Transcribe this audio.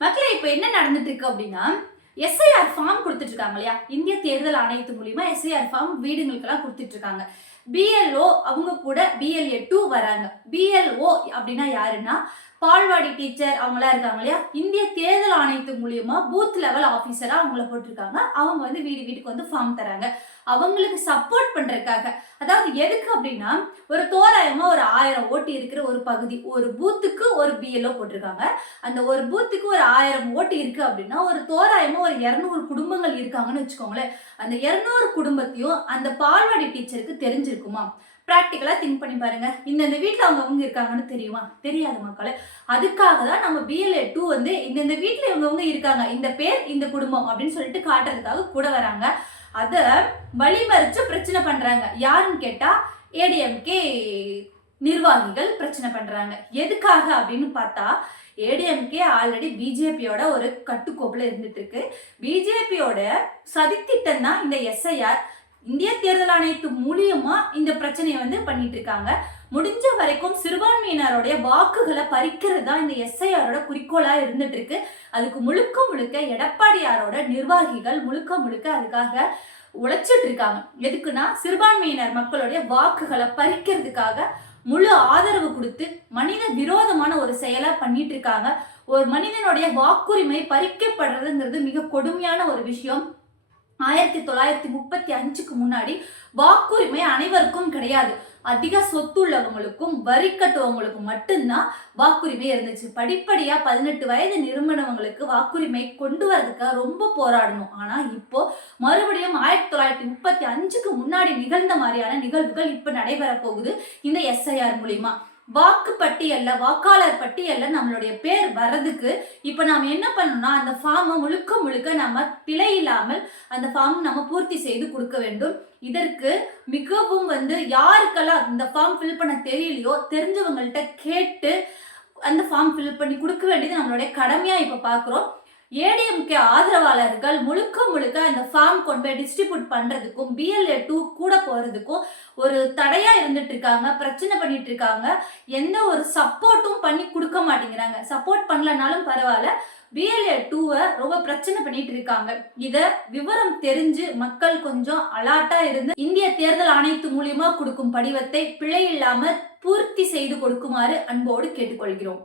மக்களே இப்ப என்ன நடந்துட்டு இருக்கு அப்படின்னா, எஸ்ஐஆர் ஃபார்ம் குடுத்துட்டு இருக்காங்க இல்லையா? இந்திய தேர்தல் ஆணையத்து மூலியமா எஸ்ஐஆர் ஃபார்ம் வீடுங்களுக்கெல்லாம் குடுத்துட்டு இருக்காங்க. பிஎல்ஓ அவங்க கூட பிஎல்ஏ 2 வராங்க. பிஎல்ஓ அப்படின்னா யாருன்னா, பால்வாடி டீச்சர் அவங்கலாம் இருக்காங்க இல்லையா? இந்திய தேர்தல் ஆணையத்து மூலியமா பூத் லெவல் ஆபீசரா அவங்கள போட்டிருக்காங்க. அவங்க வந்து வீடு வீட்டுக்கு வந்து ஃபார்ம் தராங்க. அவங்களுக்கு சப்போர்ட் பண்றதுக்காக. அதாவது எதுக்கு அப்படின்னா, ஒரு தோராயமா ஒரு 1000 ஓட்டு இருக்கிற ஒரு பகுதி. ஒரு பூத்துக்கு ஒரு பிஎல்ஓ போட்டிருக்காங்க. அந்த ஒரு பூத்துக்கு ஒரு 1000 ஓட்டு இருக்கு அப்படின்னா, ஒரு தோராயமா ஒரு 200 குடும்பங்கள் இருக்காங்கன்னு வச்சுக்கோங்களேன். அந்த 200 குடும்பத்தையும் அந்த பால்வாடி டீச்சருக்கு தெரிஞ்சிருக்குமா? பிராக்டிகலா திங்க் பண்ணி பாருங்க. இந்த வீட்ல அவங்க இருக்காங்கன்னு தெரியுமா? தெரியாது மக்களே. அதுக்காக தான் நம்ம பிஎல்ஏ 2 வந்து இந்த வீட்ல இவங்க இருக்காங்க. இந்த பேர் இந்த குடும்பம் அப்படின்னு சொல்லிட்டு காட்டுறதுக்காக கூட வராங்க. அத வழிமறிச்சு பிரச்சனை பண்றாங்க. யாருன்னு கேட்டா ஏடிஎம்கே நிர்வாகிகள் பிரச்சனை பண்றாங்க. எதுக்காக அப்படின்னு பார்த்தா, ஏடிஎம்கே ஆல்ரெடி பிஜேபியோட ஒரு கட்டுக்கோப்புல இருந்துட்டு இருக்கு. பிஜேபியோட சதித்திட்டம் தான் இந்த எஸ்ஐஆர். இந்திய தேர்தல் ஆணையத்து மூலியமா இந்த பிரச்சனையை வந்து பண்ணிட்டு இருக்காங்க. முடிஞ்ச வரைக்கும் சிறுபான்மையினருடைய வாக்குகளை பறிக்கிறது தான் இந்த எஸ்ஐஆரோட குறிக்கோளா இருந்துட்டு இருக்கு. அதுக்கு முழுக்க முழுக்க எடப்பாடியாரோட நிர்வாகிகள் முழுக்க அதுக்காக உழைச்சிட்டு இருக்காங்க. எதுக்குன்னா, சிறுபான்மையினர் மக்களுடைய வாக்குகளை பறிக்கிறதுக்காக முழு ஆதரவு கொடுத்து மனித விரோதமான ஒரு செயலா பண்ணிட்டு இருக்காங்க. ஒரு மனிதனுடைய வாக்குரிமை பறிக்கப்படுறதுங்கிறது மிக கொடுமையான ஒரு விஷயம். 1935க்கு முன்னாடி வாக்குரிமை அனைவருக்கும் கிடையாது. அதிக சொத்து உள்ளவங்களுக்கும் வரி கட்டுவவங்களுக்கும் மட்டும்தான் வாக்குரிமை இருந்துச்சு. படிப்படியா 18 வயது நிரம்பினவங்களுக்கு வாக்குரிமை கொண்டு வரதுக்காக ரொம்ப போராடணும். ஆனா இப்போ மறுபடியும் 1935க்கு முன்னாடி நிகழ்ந்த மாதிரியான நிகழ்வுகள் இப்ப நடைபெற போகுது இந்த எஸ்ஐஆர் மூலியமா. வாக்கு பட்டியல்ல, வாக்காளர் பட்டியல்ல நம்மளுடைய பேர் வர்றதுக்கு இப்ப நாம என்ன பண்ணணும்னா, அந்த ஃபார்மை முழுக்க நம்ம பிழை இல்லாமல் அந்த ஃபார்ம் நம்ம பூர்த்தி செய்து கொடுக்க வேண்டும். இதற்கு மிகவும் வந்து யாருக்கெல்லாம் இந்த ஃபார்ம் ஃபில் பண்ண தெரியலையோ தெரிஞ்சவங்கள்ட்ட கேட்டு அந்த ஃபார்ம் ஃபில் பண்ணி கொடுக்க வேண்டியது நம்மளுடைய கடமையா இப்ப பாக்குறோம். ஏடிஎம்கே ஆதரவாளர்கள் முழுக்க அந்த ஃபார்ம் கொண்டு போய் டிஸ்ட்ரிபியூட் பண்றதுக்கும் பிஎல்ஏ 2 கூட போறதுக்கும் ஒரு தடையா இருந்துட்டு இருக்காங்க. பிரச்சனை பண்ணிட்டு இருக்காங்க. எந்த ஒரு சப்போர்ட்டும் பண்ணி கொடுக்க மாட்டேங்கிறாங்க. சப்போர்ட் பண்ணலனாலும் பரவாயில்ல, பிஎல்ஏ 2 ரொம்ப பிரச்சனை பண்ணிட்டு இருக்காங்க. இத விவரம் தெரிஞ்சு மக்கள் கொஞ்சம் அலர்ட்டா இருந்து இந்திய தேர்தல் ஆணையத்து மூலியமா கொடுக்கும் படிவத்தை பிழை இல்லாம பூர்த்தி செய்து கொடுக்குமாறு அன்போடு கேட்டுக்கொள்கிறோம்.